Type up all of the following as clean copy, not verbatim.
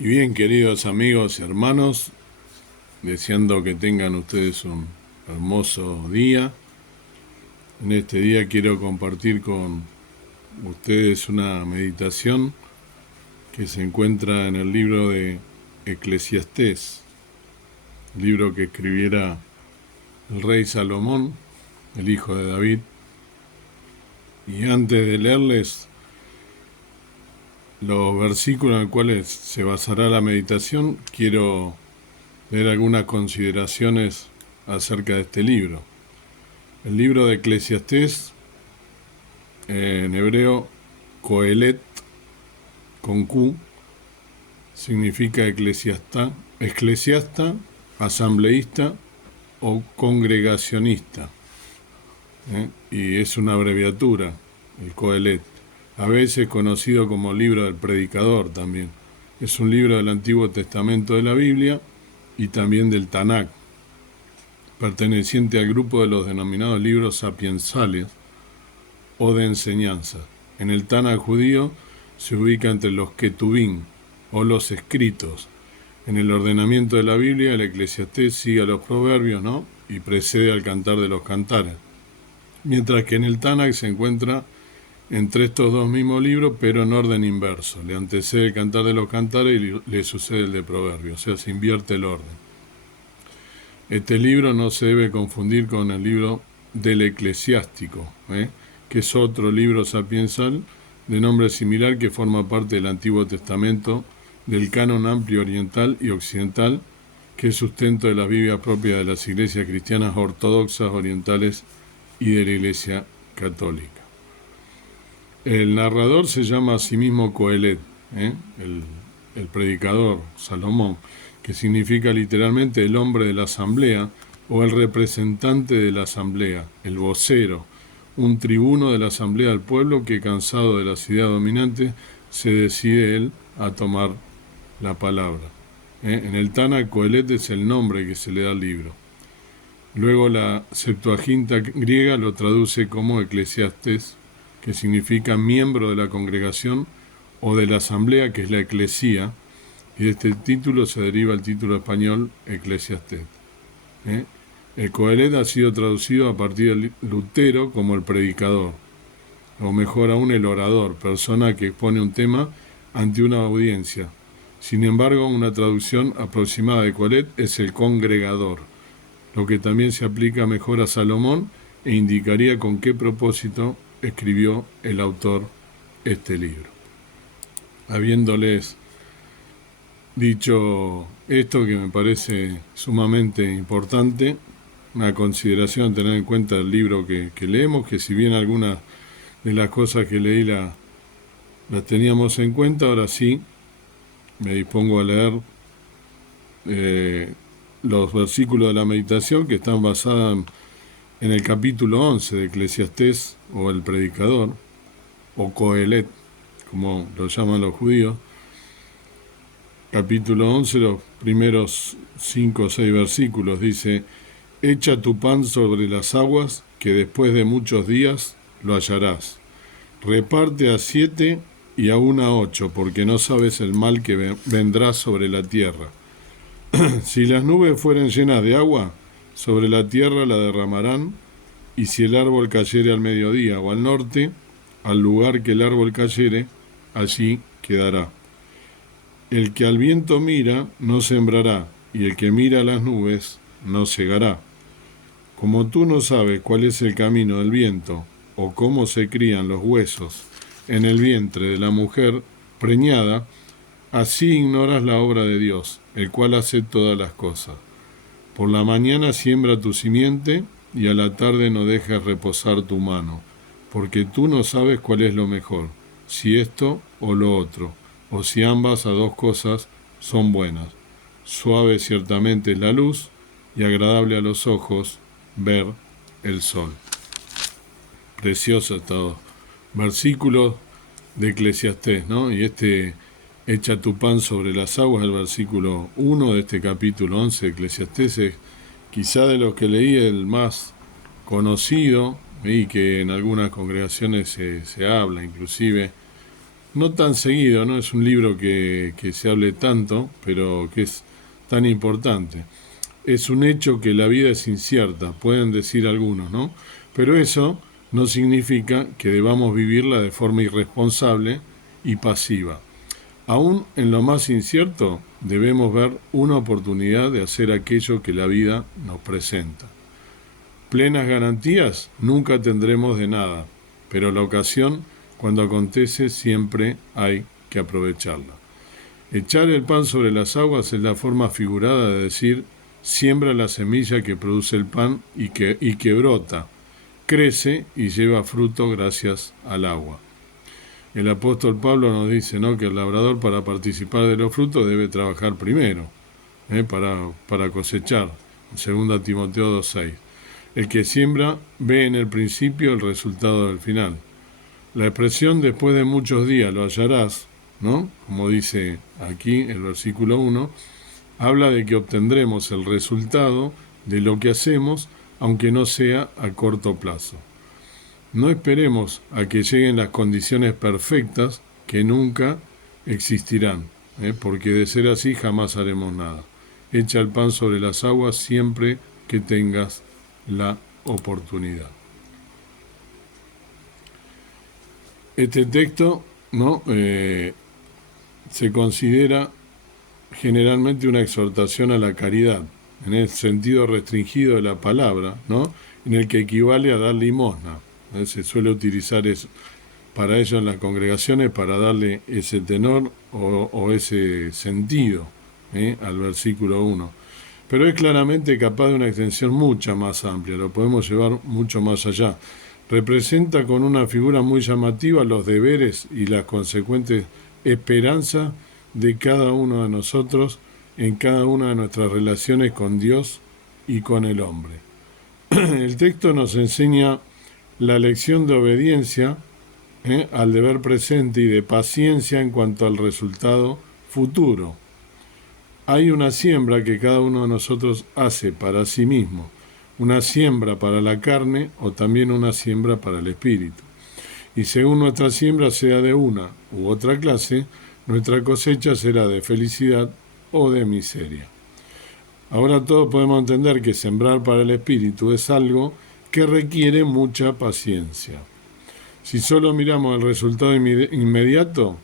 Y bien, queridos amigos y hermanos, deseando que tengan ustedes un hermoso día. En este día quiero compartir con ustedes una meditación que se encuentra en el libro de Eclesiastés, libro que escribiera el rey Salomón, el hijo de David. Y antes de leerles los versículos en los cuales se basará la meditación, quiero leer algunas consideraciones acerca de este libro. El libro de Eclesiastés, en hebreo, Coelet, con Q, significa eclesiasta, asambleísta o congregacionista. Y es una abreviatura, el Coelet, a veces conocido como libro del predicador también. Es un libro del Antiguo Testamento de la Biblia y también del Tanakh, perteneciente al grupo de los denominados libros sapiensales o de enseñanza. En el Tanakh judío se ubica entre los Ketubim o los escritos. En el ordenamiento de la Biblia, el Eclesiastés sigue a los proverbios, ¿no? Y precede al Cantar de los Cantares. Mientras que en el Tanakh se encuentra entre estos dos mismos libros, pero en orden inverso. Le antecede el Cantar de los Cantares y le sucede el de Proverbios, o sea, se invierte el orden. Este libro no se debe confundir con el libro del Eclesiástico, que es otro libro sapiensal de nombre similar que forma parte del Antiguo Testamento, del canon amplio oriental y occidental, que es sustento de las Biblias propias de las iglesias cristianas ortodoxas, orientales y de la Iglesia Católica. El narrador se llama a sí mismo Coelet, el predicador, Salomón, que significa literalmente el hombre de la asamblea o el representante de la asamblea, el vocero, un tribuno de la asamblea del pueblo que, cansado de las ideas dominantes, se decide él a tomar la palabra. En el Tanakh, Coelet es el nombre que se le da al libro. Luego la Septuaginta griega lo traduce como Eclesiastés, que significa miembro de la congregación o de la asamblea, que es la eclesía, y de este título se deriva el título español Eclesiastés. El Coelet ha sido traducido a partir de Lutero como el predicador, o mejor aún el orador, persona que expone un tema ante una audiencia. Sin embargo, una traducción aproximada de Coelet es el congregador, lo que también se aplica mejor a Salomón e indicaría con qué propósito escribió el autor este libro. Habiéndoles dicho esto, que me parece sumamente importante, una consideración a tener en cuenta del libro que leemos, que si bien algunas de las cosas que leí las teníamos en cuenta, ahora sí me dispongo a leer los versículos de la meditación que están basados en el capítulo 11 de Eclesiastés, o el predicador, o Coelet, como lo llaman los judíos. Capítulo 11, los primeros 5 o 6 versículos, dice: echa tu pan sobre las aguas, que después de muchos días lo hallarás. Reparte a 7 y aún a 8, porque no sabes el mal que vendrá sobre la tierra. Si las nubes fueren llenas de agua, sobre la tierra la derramarán, y si el árbol cayere al mediodía o al norte, al lugar que el árbol cayere, allí quedará. El que al viento mira, no sembrará, y el que mira a las nubes, no segará. Como tú no sabes cuál es el camino del viento, o cómo se crían los huesos en el vientre de la mujer preñada, así ignoras la obra de Dios, el cual hace todas las cosas. Por la mañana siembra tu simiente, y a la tarde no dejes reposar tu mano, porque tú no sabes cuál es lo mejor, si esto o lo otro, o si ambas a dos cosas son buenas. Suave ciertamente es la luz, y agradable a los ojos ver el sol. Precioso estos versículos de Eclesiastés, ¿no? Y echa tu pan sobre las aguas, el versículo 1 de este capítulo 11 de Eclesiastés, es quizá de los que leí el más conocido, y que en algunas congregaciones se habla inclusive, no tan seguido, no es un libro que se hable tanto, pero que es tan importante. Es un hecho que la vida es incierta, pueden decir algunos, ¿no? Pero eso no significa que debamos vivirla de forma irresponsable y pasiva. Aún en lo más incierto, debemos ver una oportunidad de hacer aquello que la vida nos presenta. Plenas garantías nunca tendremos de nada, pero la ocasión, cuando acontece, siempre hay que aprovecharla. Echar el pan sobre las aguas es la forma figurada de decir: siembra la semilla que produce el pan y que brota, crece y lleva fruto gracias al agua. El apóstol Pablo nos dice, ¿no?, que el labrador, para participar de los frutos, debe trabajar primero, para cosechar. 2 Timoteo 2:6. El que siembra ve en el principio el resultado del final. La expresión "después de muchos días lo hallarás", ¿no?, como dice aquí el versículo 1, habla de que obtendremos el resultado de lo que hacemos, aunque no sea a corto plazo. No esperemos a que lleguen las condiciones perfectas, que nunca existirán, porque de ser así jamás haremos nada. Echa el pan sobre las aguas siempre que tengas la oportunidad. Este texto, ¿no?, se considera generalmente una exhortación a la caridad, en el sentido restringido de la palabra, ¿no?, en el que equivale a dar limosna. Se suele utilizar eso para ello en las congregaciones, para darle ese tenor o ese sentido al versículo 1. Pero es claramente capaz de una extensión mucho más amplia, lo podemos llevar mucho más allá. Representa con una figura muy llamativa los deberes y las consecuentes esperanzas de cada uno de nosotros en cada una de nuestras relaciones con Dios y con el hombre. El texto nos enseña la lección de obediencia al deber presente y de paciencia en cuanto al resultado futuro. Hay una siembra que cada uno de nosotros hace para sí mismo, una siembra para la carne o también una siembra para el espíritu. Y según nuestra siembra sea de una u otra clase, nuestra cosecha será de felicidad o de miseria. Ahora todos podemos entender que sembrar para el espíritu es algo que requiere mucha paciencia. Si solo miramos el resultado inmediato,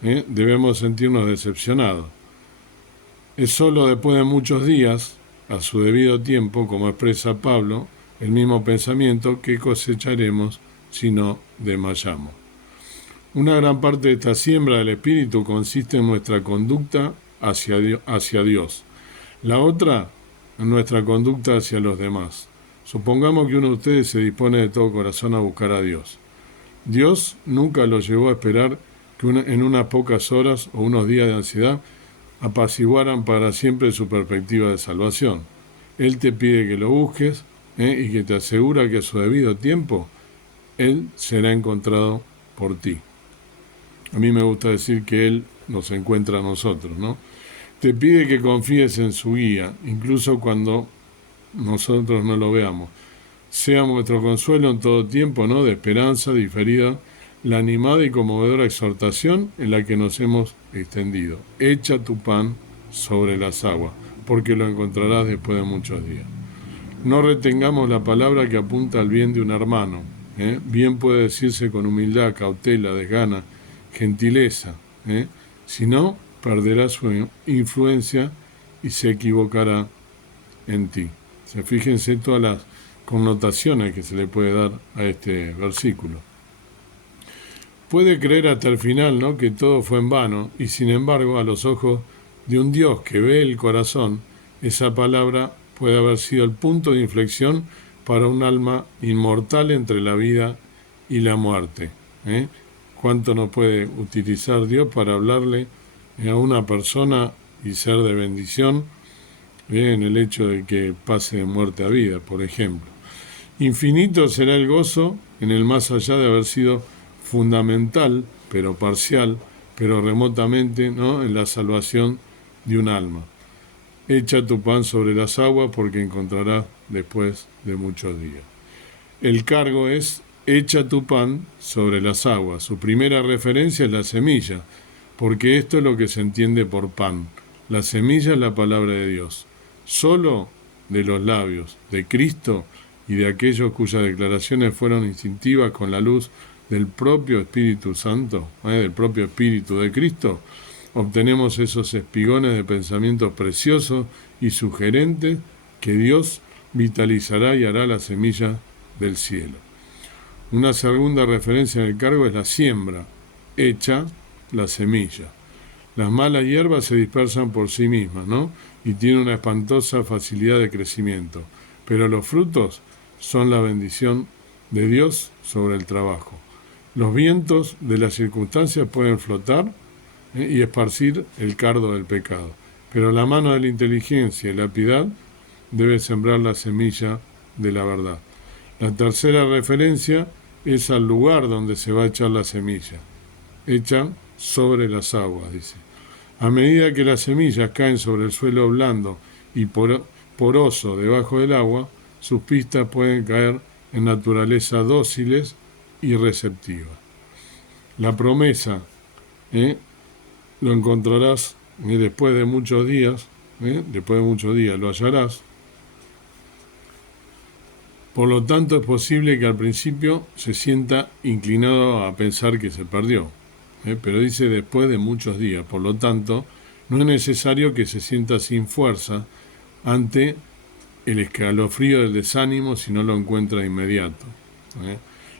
debemos sentirnos decepcionados. Es solo después de muchos días, a su debido tiempo, como expresa Pablo, el mismo pensamiento, que cosecharemos si no desmayamos. Una gran parte de esta siembra del espíritu consiste en nuestra conducta hacia Dios. La otra, en nuestra conducta hacia los demás. Supongamos que uno de ustedes se dispone de todo corazón a buscar a Dios. Dios nunca lo llevó a esperar que en unas pocas horas o unos días de ansiedad apaciguaran para siempre su perspectiva de salvación. Él te pide que lo busques y que te asegura que a su debido tiempo Él será encontrado por ti. A mí me gusta decir que Él nos encuentra a nosotros, ¿no? Te pide que confíes en su guía, incluso cuando nosotros no lo veamos. Sea nuestro consuelo en todo tiempo, ¿no?, de esperanza diferida, la animada y conmovedora exhortación en la que nos hemos extendido. Echa tu pan sobre las aguas, porque lo encontrarás después de muchos días. No retengamos la palabra que apunta al bien de un hermano. Bien puede decirse con humildad, cautela, desgana, gentileza. Si no, perderá su influencia y se equivocará en ti. Fíjense todas las connotaciones que se le puede dar a este versículo. Puede creer hasta el final, ¿no?, que todo fue en vano, y sin embargo, a los ojos de un Dios que ve el corazón, esa palabra puede haber sido el punto de inflexión para un alma inmortal entre la vida y la muerte. ¿Cuánto nos puede utilizar Dios para hablarle a una persona y ser de bendición en el hecho de que pase de muerte a vida, por ejemplo? Infinito será el gozo en el más allá de haber sido fundamental, pero parcial, pero remotamente, ¿no?, en la salvación de un alma. Echa tu pan sobre las aguas porque encontrarás después de muchos días. El cargo es echa tu pan sobre las aguas. Su primera referencia es la semilla, porque esto es lo que se entiende por pan. La semilla es la palabra de Dios. Solo de los labios de Cristo y de aquellos cuyas declaraciones fueron instintivas con la luz del propio Espíritu Santo, del propio Espíritu de Cristo, obtenemos esos espigones de pensamientos preciosos y sugerentes que Dios vitalizará y hará la semilla del cielo. Una segunda referencia en el cargo es la siembra, hecha la semilla. Las malas hierbas se dispersan por sí mismas, ¿no? Y tienen una espantosa facilidad de crecimiento. Pero los frutos son la bendición de Dios sobre el trabajo. Los vientos de las circunstancias pueden flotar y esparcir el cardo del pecado. Pero la mano de la inteligencia y la piedad debe sembrar la semilla de la verdad. La tercera referencia es al lugar donde se va a echar la semilla. Hecha sobre las aguas, dice. A medida que las semillas caen sobre el suelo blando y poroso debajo del agua, sus pistas pueden caer en naturaleza dóciles y receptivas. La promesa, lo encontrarás después de muchos días, lo hallarás. Por lo tanto, es posible que al principio se sienta inclinado a pensar que se perdió, pero dice después de muchos días. Por lo tanto, no es necesario que se sienta sin fuerza ante el escalofrío del desánimo si no lo encuentra de inmediato.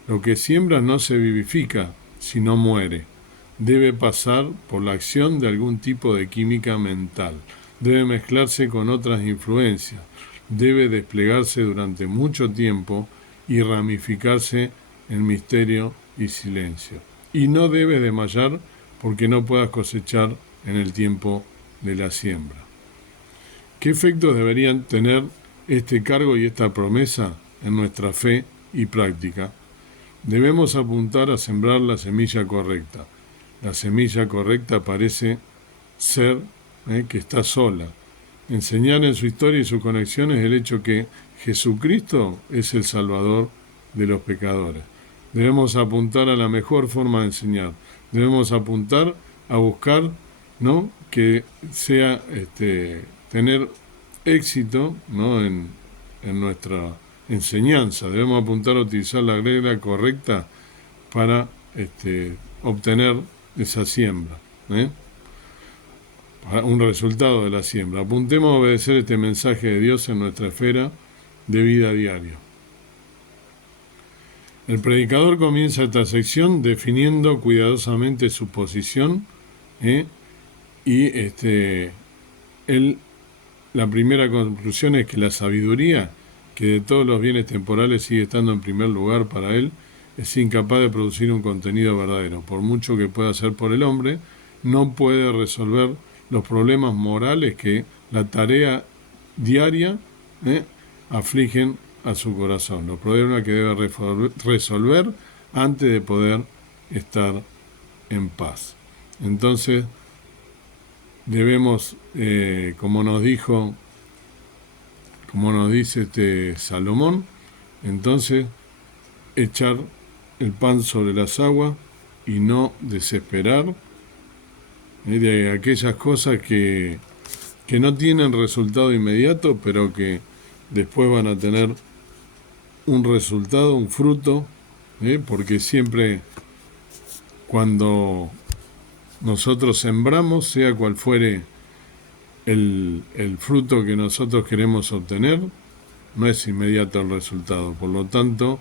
Lo que siembra no se vivifica, sino muere. Debe pasar por la acción de algún tipo de química mental. Debe mezclarse con otras influencias. Debe desplegarse durante mucho tiempo y ramificarse en misterio y silencio. Y no debes desmayar porque no puedas cosechar en el tiempo de la siembra. ¿Qué efectos deberían tener este cargo y esta promesa en nuestra fe y práctica? Debemos apuntar a sembrar la semilla correcta. La semilla correcta parece ser que está sola. Enseñar en su historia y sus conexiones el hecho que Jesucristo es el Salvador de los pecadores. Debemos apuntar a la mejor forma de enseñar. Debemos apuntar a buscar, ¿no?, que sea tener éxito, ¿no?, en nuestra enseñanza. Debemos apuntar a utilizar la regla correcta para obtener esa siembra, un resultado de la siembra. Apuntemos a obedecer este mensaje de Dios en nuestra esfera de vida diaria. El predicador comienza esta sección definiendo cuidadosamente su posición, la primera conclusión es que la sabiduría, que de todos los bienes temporales sigue estando en primer lugar para él, es incapaz de producir un contenido verdadero. Por mucho que pueda hacer por el hombre, no puede resolver los problemas morales que la tarea diaria afligen a su corazón. Los problemas que debe resolver antes de poder estar en paz. Entonces, debemos, como nos dice Salomón, entonces echar el pan sobre las aguas y no desesperar de aquellas cosas que no tienen resultado inmediato, pero que después van a tener un resultado, un fruto, porque siempre cuando nosotros sembramos, sea cual fuere el fruto que nosotros queremos obtener, no es inmediato el resultado. Por lo tanto,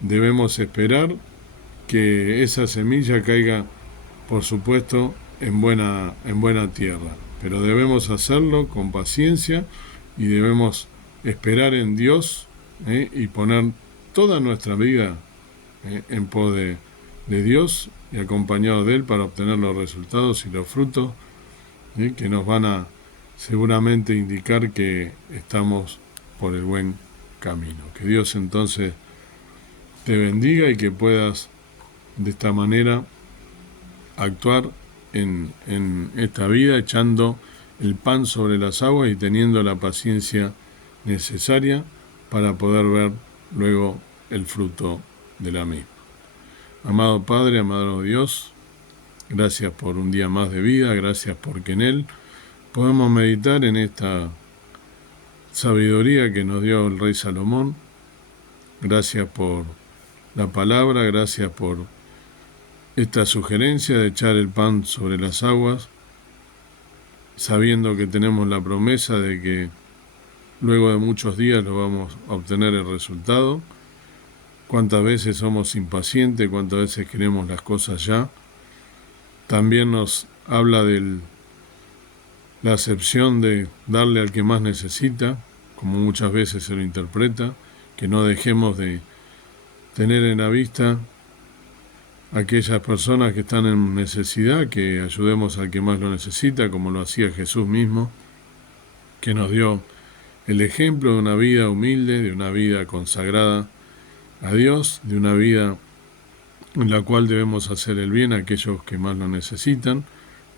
debemos esperar que esa semilla caiga, por supuesto, en buena tierra. Pero debemos hacerlo con paciencia y debemos esperar en Dios y poner toda nuestra vida en pos de Dios y acompañados de Él para obtener los resultados y los frutos que nos van a seguramente indicar que estamos por el buen camino. Que Dios entonces te bendiga y que puedas de esta manera actuar en esta vida, echando el pan sobre las aguas y teniendo la paciencia necesaria para poder ver luego el fruto de la misma. Amado Padre, amado Dios, gracias por un día más de vida, gracias porque en Él podemos meditar en esta sabiduría que nos dio el rey Salomón. Gracias por la palabra, gracias por esta sugerencia de echar el pan sobre las aguas, sabiendo que tenemos la promesa de que luego de muchos días lo vamos a obtener el resultado. Cuántas veces somos impacientes, cuántas veces queremos las cosas ya. También nos habla de la acepción de darle al que más necesita, como muchas veces se lo interpreta, que no dejemos de tener en la vista aquellas personas que están en necesidad, que ayudemos al que más lo necesita, como lo hacía Jesús mismo, que nos dio el ejemplo de una vida humilde, de una vida consagrada a Dios, de una vida en la cual debemos hacer el bien a aquellos que más lo necesitan,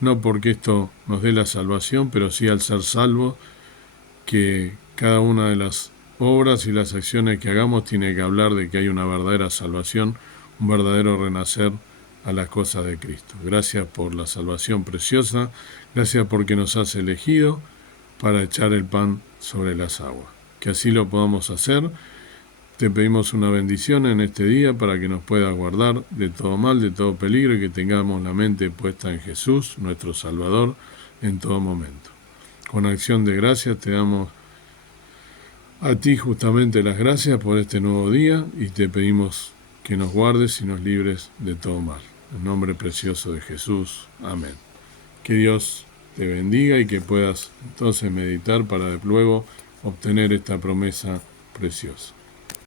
no porque esto nos dé la salvación, pero sí al ser salvos, que cada una de las obras y las acciones que hagamos tiene que hablar de que hay una verdadera salvación, un verdadero renacer a las cosas de Cristo. Gracias por la salvación preciosa, gracias porque nos has elegido para echar el pan sobre las aguas. Que así lo podamos hacer. Te pedimos una bendición en este día para que nos puedas guardar de todo mal, de todo peligro y que tengamos la mente puesta en Jesús, nuestro Salvador, en todo momento. Con acción de gracias te damos a ti justamente las gracias por este nuevo día y te pedimos que nos guardes y nos libres de todo mal. En nombre precioso de Jesús. Amén. Que Dios te bendiga y que puedas entonces meditar para luego obtener esta promesa preciosa.